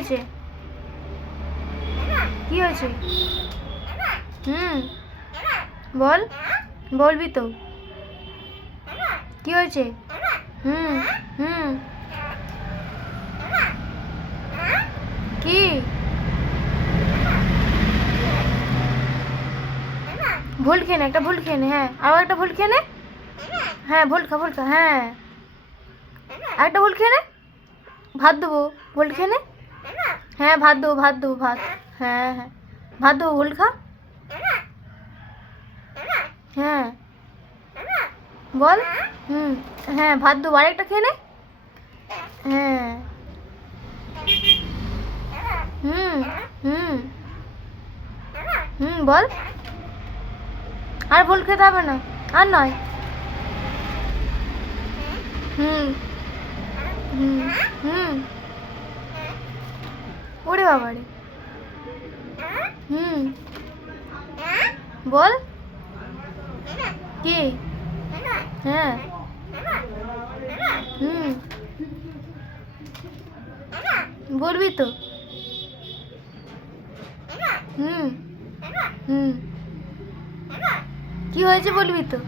হয়েছে? কি হয়েছে? বল, বলবি তো? কি হয়েছে? হুম হুম কি? ভুল খেয়ে নে, একটা ভুল খেয়ে নে। হ্যাঁ, আবার একটা ভুল খেয়ে নে। হ্যাঁ, ভুল খা, ভুল খা। হ্যাঁ, একটা ভুল খেয়ে নে। ভাত দেবো, ভুল খেয়ে নে। হ্যাঁ, ভাত দেবো, ভাত দেবো, ভাত। হ্যাঁ হ্যাঁ, ভাত দেবো, ভুল খা। হ্যাঁ, বল। হুম, হ্যাঁ, ভাত দেবো, আরেকটা খেয়ে নে। হ্যাঁ, হুম হুম বল। আর ভুল খেতে হবে না, আর নয়। হুম হুম হুম ওরে বাবারে। হুম বল। কি? হ্যাঁ, হুম বলবি তো? হুম হুম কি হয়েছে বলবি তো?